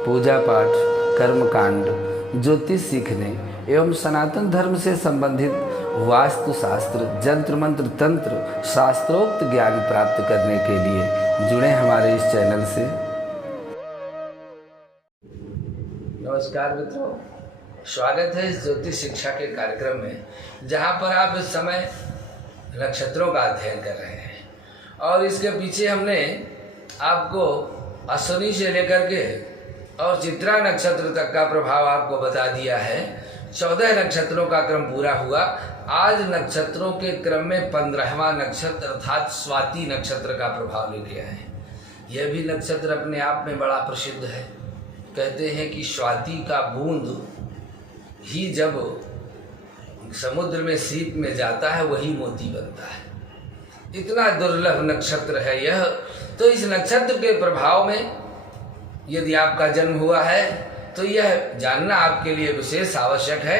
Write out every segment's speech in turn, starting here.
पूजा पाठ, कर्मकांड, ज्योतिष सीखने एवं सनातन धर्म से संबंधित वास्तु शास्त्र, जंत्र मंत्र, तंत्र, शास्त्रोक्त ज्ञान प्राप्त करने के लिए जुड़े हमारे इस चैनल से। नमस्कार मित्रों, स्वागत है इस ज्योतिष शिक्षा के कार्यक्रम में, जहां पर आप इस समय नक्षत्रों का अध्ययन कर रहे हैं। और इसके पीछे हमने आपको अश्विनी से लेकर के और चित्रा नक्षत्र तक का प्रभाव आपको बता दिया है। 14 नक्षत्रों का क्रम पूरा हुआ। आज नक्षत्रों के क्रम में 15वां नक्षत्र अर्थात स्वाति नक्षत्र का प्रभाव लेके आए हैं। यह भी नक्षत्र अपने आप में बड़ा प्रसिद्ध है। कहते हैं कि स्वाति का बूंद ही जब समुद्र में सीप में जाता है वही मोती बनता है। इतना दुर्लभ नक्षत्र है यह। तो इस नक्षत्र के प्रभाव में यदि आपका जन्म हुआ है तो यह जानना आपके लिए विशेष आवश्यक है।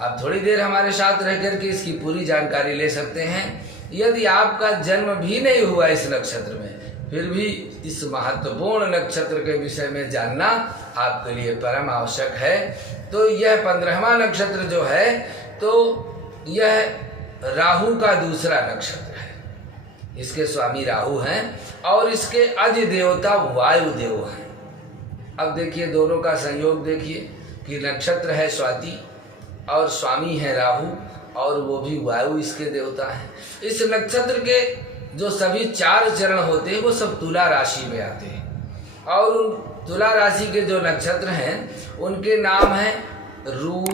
आप थोड़ी देर हमारे साथ रह करके इसकी पूरी जानकारी ले सकते हैं। यदि आपका जन्म भी नहीं हुआ इस नक्षत्र में, फिर भी इस महत्वपूर्ण नक्षत्र के विषय में जानना आपके लिए परम आवश्यक है। तो यह 15वां नक्षत्र जो है, तो यह राहु का दूसरा नक्षत्र है। इसके स्वामी राहु हैं और इसके अधिदेवता वायुदेव हैं। अब देखिए, दोनों का संयोग देखिए कि नक्षत्र है स्वाति और स्वामी है राहु, और वो भी वायु इसके देवता हैं। इस नक्षत्र के जो सभी 4 चरण होते हैं वो सब तुला राशि में आते हैं। और उन तुला राशि के जो नक्षत्र हैं उनके नाम हैं रू,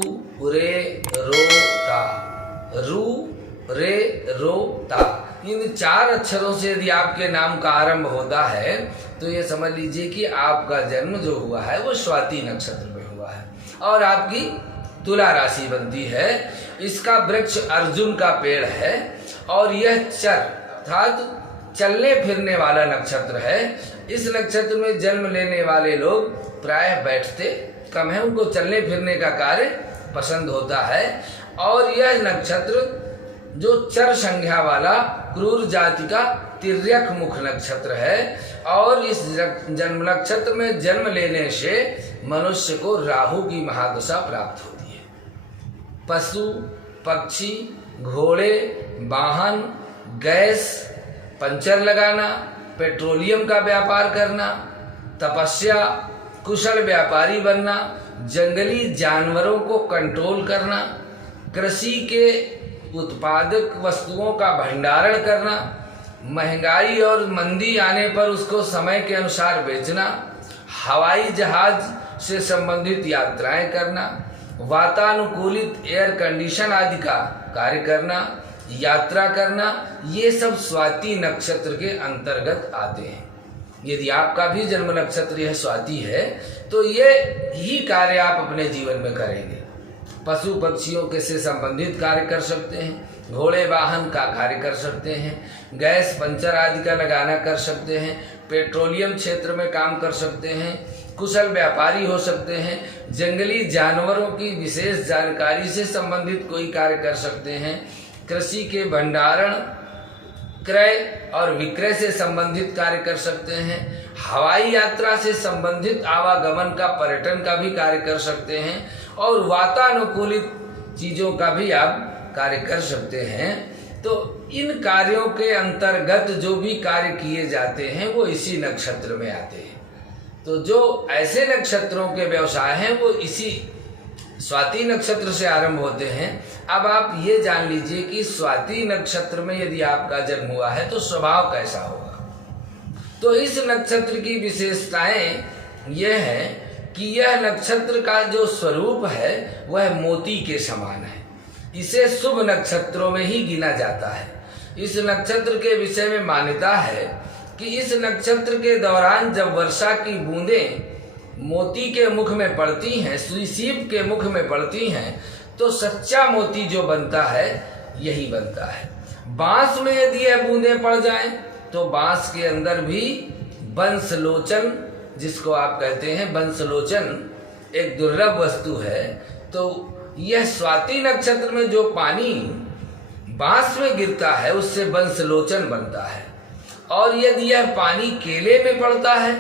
रे, रो, ता। रू, रे, रो, ता। इन 4 अक्षरों से यदि आपके नाम का आरंभ होता है तो ये समझ लीजिए कि आपका जन्म जो हुआ है वो स्वाति नक्षत्र में हुआ है और आपकी तुला राशि बनती है। इसका वृक्ष अर्जुन का पेड़ है और यह चर अर्थात चलने फिरने वाला नक्षत्र है। इस नक्षत्र में जन्म लेने वाले लोग प्रायः बैठते कम है, उनको चलने फिरने का कार्य पसंद होता है। और यह नक्षत्र जो चर संज्ञा वाला क्रूर जाति का तिर्यक मुख नक्षत्र है। और इस जन्म नक्षत्र में जन्म लेने से मनुष्य को राहु की महादशा प्राप्त होती है। पशु, पक्षी, घोड़े, वाहन, गैस, पंचर लगाना, पेट्रोलियम का व्यापार करना, तपस्या, कुशल व्यापारी बनना, जंगली जानवरों को कंट्रोल करना, कृषि के उत्पादक वस्तुओं का भंडारण करना, महंगाई और मंदी आने पर उसको समय के अनुसार बेचना, हवाई जहाज से संबंधित यात्राएं करना, वातानुकूलित एयर कंडीशन आदि का कार्य करना, यात्रा करना, ये सब स्वाति नक्षत्र के अंतर्गत आते हैं। यदि आपका भी जन्म नक्षत्र यह स्वाति है तो ये ही कार्य आप अपने जीवन में करेंगे। पशु पक्षियों के से संबंधित कार्य कर सकते हैं, घोड़े वाहन का कार्य कर सकते हैं, गैस पंचर आदि का लगाना कर सकते हैं, पेट्रोलियम क्षेत्र में काम कर सकते हैं, कुशल व्यापारी हो सकते हैं, जंगली जानवरों की विशेष जानकारी से संबंधित कोई कार्य कर सकते हैं, कृषि के भंडारण, क्रय और विक्रय से संबंधित कार्य कर सकते हैं, हवाई यात्रा से संबंधित आवागमन का, पर्यटन का भी कार्य कर सकते हैं, और वातानुकूलित चीजों का भी आप कार्य कर सकते हैं। तो इन कार्यों के अंतर्गत जो भी कार्य किए जाते हैं वो इसी नक्षत्र में आते हैं। तो जो ऐसे नक्षत्रों के व्यवसाय हैं वो इसी स्वाति नक्षत्र से आरंभ होते हैं। अब आप ये जान लीजिए कि स्वाति नक्षत्र में यदि आपका जन्म हुआ है तो स्वभाव कैसा होगा। तो इस नक्षत्र की विशेषताएं यह है कि यह नक्षत्र का जो स्वरूप है वह मोती के समान है। इसे शुभ नक्षत्रों में ही गिना जाता है। इस नक्षत्र के विषय में मान्यता है कि इस नक्षत्र के दौरान जब वर्षा की बूंदें मोती के मुख में पड़ती हैं, सीप के मुख में पड़ती हैं, तो सच्चा मोती जो बनता है यही बनता है। बांस में यदि यह बूंदें पड़ जाएं तो बांस के अंदर भी बंसलोचन, जिसको आप कहते हैं बंसलोचन, एक दुर्लभ वस्तु है। तो यह स्वाति नक्षत्र में जो पानी बांस में गिरता है उससे बंसलोचन बनता है। और यदि यह पानी केले में पड़ता है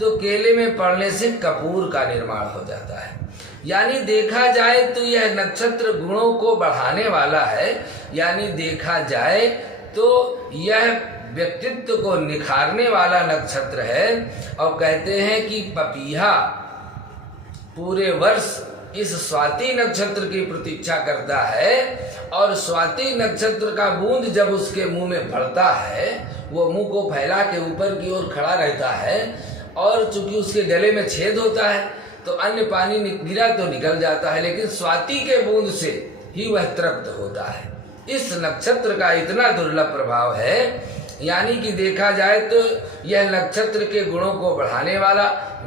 तो केले में पड़ने से कपूर का निर्माण हो जाता है। यानी देखा जाए तो यह नक्षत्र गुणों को बढ़ाने वाला है, यानी देखा जाए तो यह व्यक्तित्व को निखारने वाला नक्षत्र है। और कहते हैं कि पपीहा पूरे वर्ष इस स्वाति नक्षत्र की प्रतीक्षा करता है, और स्वाति नक्षत्र का बूंद जब उसके मुंह में पड़ता है, वो मुंह को फैला के ऊपर की ओर खड़ा रहता है, और चूंकि उसके गले में छेद होता है तो अन्य पानी गिरा तो निकल जाता है, लेकिन स्वाति के बूंद से ही वह तृप्त होता है। इस नक्षत्र का इतना दुर्लभ प्रभाव है, यानी कि देखा जाए तो यह नक्षत्र के गुणों को बढ़ाने वाला,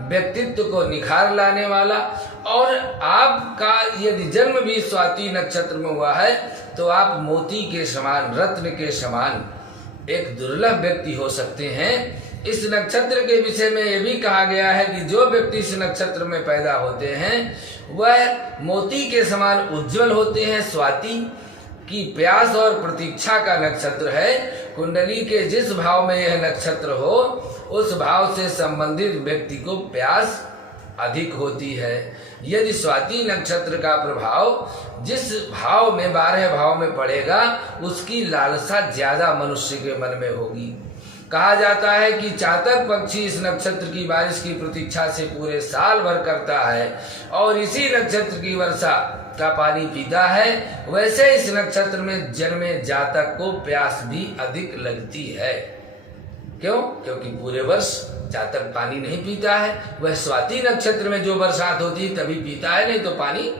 व्यक्तित्व को निखार लाने वाला, और आपका यदि जन्म भी स्वाति नक्षत्र में हुआ है तो आप मोती के समान, रत्न के समान एक दुर्लभ व्यक्ति हो सकते हैं। इस नक्षत्र के विषय में यह भी कहा गया है कि जो व्यक्ति इस नक्षत्र में पैदा होते हैं वह मोती के समान उज्जवल होते हैं। स्वाति की प्यास और प्रतीक्षा का नक्षत्र है। कुंडली के जिस भाव में यह नक्षत्र हो, उस भाव से संबंधित व्यक्ति को प्यास अधिक होती है। यदि स्वाति नक्षत्र का प्रभाव जिस भाव में, 12 भाव में पड़ेगा, उसकी लालसा ज्यादा मनुष्य के मन में होगी। कहा जाता है कि चातक पक्षी इस नक्षत्र की बारिश की प्रतीक्षा से पूरे साल भर करता है और इसी नक्षत्र की वर्षा का पानी पीता है। वैसे इस नक्षत्र में जन्मे जातक को प्यास भी अधिक लगती है। क्यों? क्योंकि पूरे वर्ष जातक पानी नहीं पीता है, वह स्वाति नक्षत्र में जो बरसात होती है तभी पीता है, नहीं तो पानी।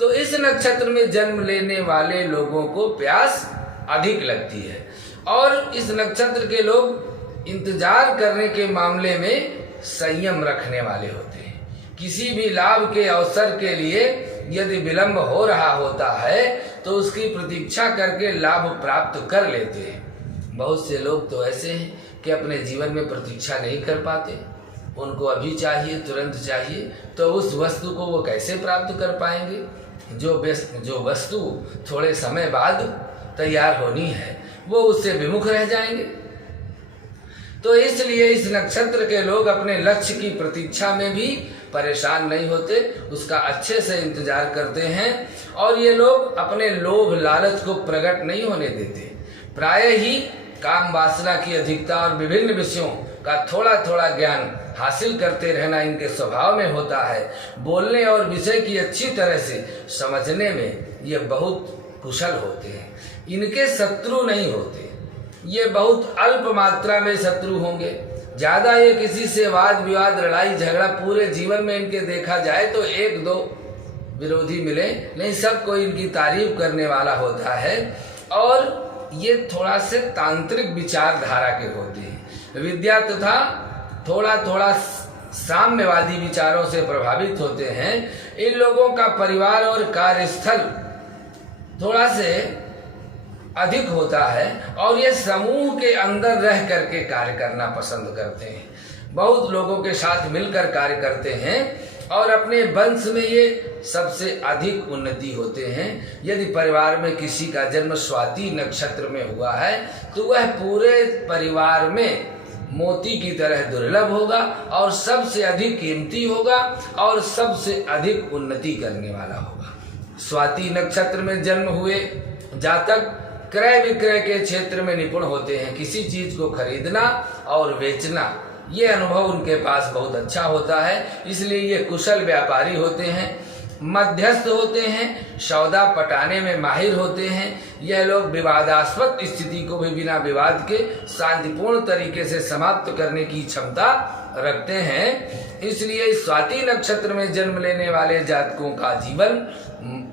तो इस नक्षत्र में जन्म लेने वाले लोगों को प्यास अधिक लगती है, और इस नक्षत्र के लोग इंतजार करने के मामले में संयम रखने वाले होते हैं। किसी भी लाभ के अवसर के लिए यदि विलंब हो रहा होता है तो उसकी प्रतीक्षा करके लाभ प्राप्त कर लेते हैं। बहुत से लोग तो ऐसे हैं कि अपने जीवन में प्रतीक्षा नहीं कर पाते, उनको अभी चाहिए, तुरंत चाहिए, तो उस वस्तु को वो कैसे प्राप्त कर पाएंगे? जो वस्तु थोड़े समय बाद तैयार होनी है वो उससे विमुख रह जाएंगे। तो इसलिए इस नक्षत्र के लोग अपने लक्ष्य की प्रतीक्षा में भी परेशान नहीं होते, उसका अच्छे से इंतजार करते हैं, और ये लोग अपने लोभ लालच को प्रकट नहीं होने देते। प्रायः ही काम वासना की अधिकता और विभिन्न विषयों का थोड़ा थोड़ा ज्ञान हासिल करते रहना इनके स्वभाव में होता है। बोलने और विषय की अच्छी तरह से समझने में ये बहुत कुशल होते हैं। इनके शत्रु नहीं होते, ये बहुत अल्प मात्रा में शत्रु होंगे। ज्यादा ये किसी से वाद विवाद, लड़ाई झगड़ा पूरे जीवन में इनके देखा जाए तो 1-2 विरोधी मिले, नहीं सबको इनकी तारीफ करने वाला होता है। और ये थोड़ा से तांत्रिक विचारधारा के होते हैं, विद्या तथा थोड़ा थोड़ा साम्यवादी विचारों से प्रभावित होते हैं। इन लोगों का परिवार और कार्यस्थल थोड़ा से अधिक होता है, और ये समूह के अंदर रह करके कार्य करना पसंद करते हैं। बहुत लोगों के साथ मिलकर कार्य करते हैं, और अपने वंश में ये सबसे अधिक उन्नति होते हैं। यदि परिवार में किसी का जन्म स्वाति नक्षत्र में हुआ है तो वह पूरे परिवार में मोती की तरह दुर्लभ होगा, और सबसे अधिक कीमती होगा, और सबसे अधिक उन्नति करने वाला होगा। स्वाति नक्षत्र में जन्म हुए जातक क्रय विक्रय के क्षेत्र में निपुण होते हैं। किसी चीज को खरीदना और बेचना, ये अनुभव उनके पास बहुत अच्छा होता है, इसलिए ये कुशल व्यापारी होते हैं। मध्यस्थ होते हैं, सौदा पटाने में माहिर होते हैं। यह लोग विवादास्पद स्थिति को भी बिना विवाद के शांतिपूर्ण तरीके से समाप्त करने की क्षमता रखते हैं। इसलिए इस स्वाति नक्षत्र में जन्म लेने वाले जातकों का जीवन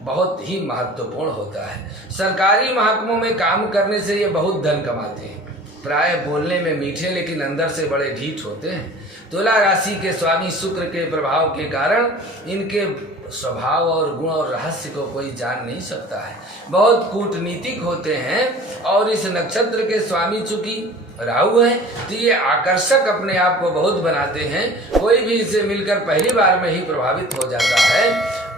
बहुत ही महत्वपूर्ण होता है। सरकारी महकमों में काम करने से ये बहुत धन कमाते हैं। प्राय बोलने में मीठे लेकिन अंदर से बड़े ढीठ होते हैं। तुला राशि के स्वामी शुक्र के प्रभाव के कारण इनके स्वभाव और गुण और रहस्य को कोई जान नहीं सकता है। बहुत कूटनीतिक होते हैं, और इस नक्षत्र के स्वामी चूंकि राहु है तो ये आकर्षक अपने आप को बहुत बनाते हैं। कोई भी इसे मिलकर पहली बार में ही प्रभावित हो जाता है,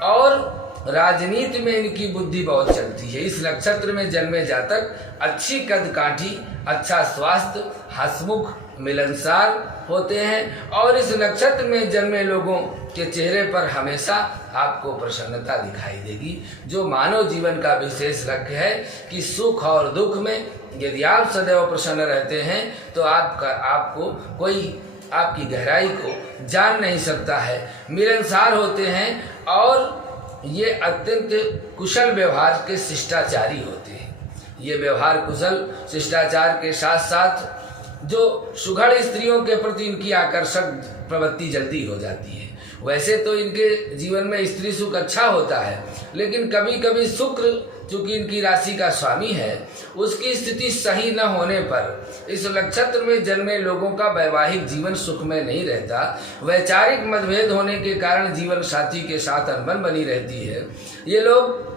और राजनीति में इनकी बुद्धि बहुत चलती है। इस नक्षत्र में जन्मे जातक अच्छी कद काठी, अच्छा स्वास्थ्य, हंसमुख मिलनसार होते हैं और इस नक्षत्र में जन्मे लोगों के चेहरे पर हमेशा आपको प्रसन्नता दिखाई देगी, जो मानव जीवन का विशेष लक्ष्य है कि सुख और दुख में यदि आप सदैव प्रसन्न रहते हैं तो आपको कोई आपकी गहराई को जान नहीं सकता है। मिलनसार होते हैं और ये अत्यंत कुशल व्यवहार के शिष्टाचारी होते हैं। ये व्यवहार कुशल शिष्टाचार के साथ साथ जो सुघड़ स्त्रियों के प्रति इनकी आकर्षक प्रवृत्ति जल्दी हो जाती है। वैसे तो इनके जीवन में स्त्री सुख अच्छा होता है, लेकिन कभी कभी शुक्र चूंकि इनकी राशि का स्वामी है, उसकी स्थिति सही न होने पर इस नक्षत्र में जन्मे लोगों का वैवाहिक जीवन सुखमय नहीं रहता। वैचारिक मतभेद होने के कारण जीवन साथी के साथ अनबन बनी रहती है। ये लोग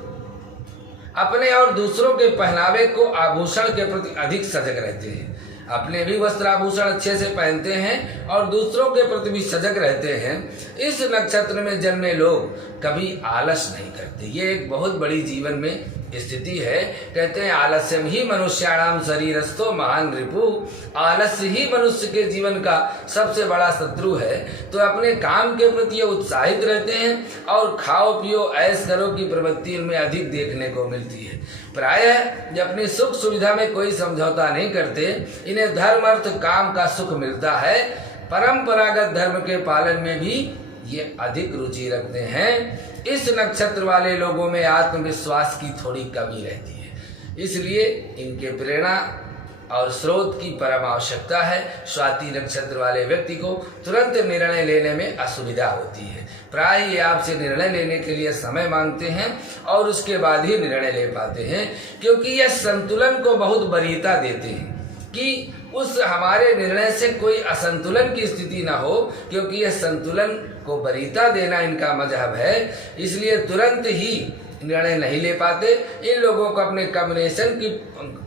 अपने और दूसरों के पहनावे को आभूषण के प्रति अधिक सजग रहते हैं। अपने भी वस्त्र आभूषण अच्छे से पहनते हैं और दूसरों के प्रति भी सजग रहते हैं। इस नक्षत्र में जन्मे लोग कभी आलस नहीं करते। ये एक बहुत बड़ी जीवन में स्थिति है। कहते हैं आलस्यम ही मनुष्याणाम शरीरस्थो महान रिपु। आलस्य ही मनुष्य के जीवन का सबसे बड़ा शत्रु है। तो अपने काम के प्रति ये उत्साहित रहते हैं और खाओ पियो ऐश करो की प्रवृत्ति इनमें अधिक देखने को मिलती है। प्रायः ये अपनी सुख सुविधा में कोई समझौता नहीं करते। इन्हें धर्म अर्थ काम का सुख मिलता है। परंपरागत धर्म के पालन में भी ये अधिक रुचि रखते हैं। इस नक्षत्र वाले लोगों में आत्मविश्वास की थोड़ी कमी रहती है, इसलिए इनके प्रेरणा और स्रोत की परम आवश्यकता है। स्वाति नक्षत्र वाले व्यक्ति को तुरंत निर्णय लेने में असुविधा होती है। प्राय ये आपसे निर्णय लेने के लिए समय मांगते हैं और उसके बाद ही निर्णय ले पाते हैं, क्योंकि यह संतुलन को बहुत वरीयता देते हैं कि उस हमारे निर्णय से कोई असंतुलन की स्थिति ना हो, क्योंकि यह संतुलन को वरीयता देना इनका मजहब है। इसलिए तुरंत ही निर्णय नहीं ले पाते। इन लोगों को अपने कॉम्बिनेशन की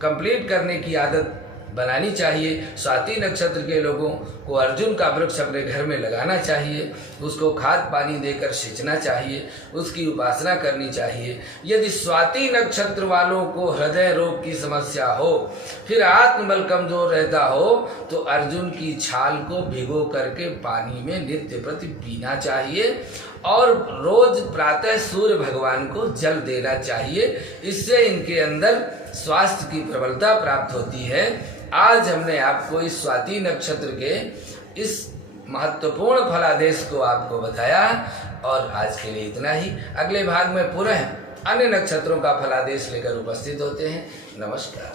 कंप्लीट करने की आदत बनानी चाहिए। स्वाति नक्षत्र के लोगों को अर्जुन का वृक्ष अपने घर में लगाना चाहिए, उसको खाद पानी देकर सींचना चाहिए, उसकी उपासना करनी चाहिए। यदि स्वाति नक्षत्र वालों को हृदय रोग की समस्या हो, फिर आत्मबल कमजोर रहता हो, तो अर्जुन की छाल को भिगो करके पानी में नित्य प्रति पीना चाहिए और रोज प्रातः सूर्य भगवान को जल देना चाहिए। इससे इनके अंदर स्वास्थ्य की प्रबलता प्राप्त होती है। आज हमने आपको इस स्वाति नक्षत्र के इस महत्वपूर्ण फलादेश को आपको बताया और आज के लिए इतना ही। अगले भाग में पुनः अन्य नक्षत्रों का फलादेश लेकर उपस्थित होते हैं। नमस्कार।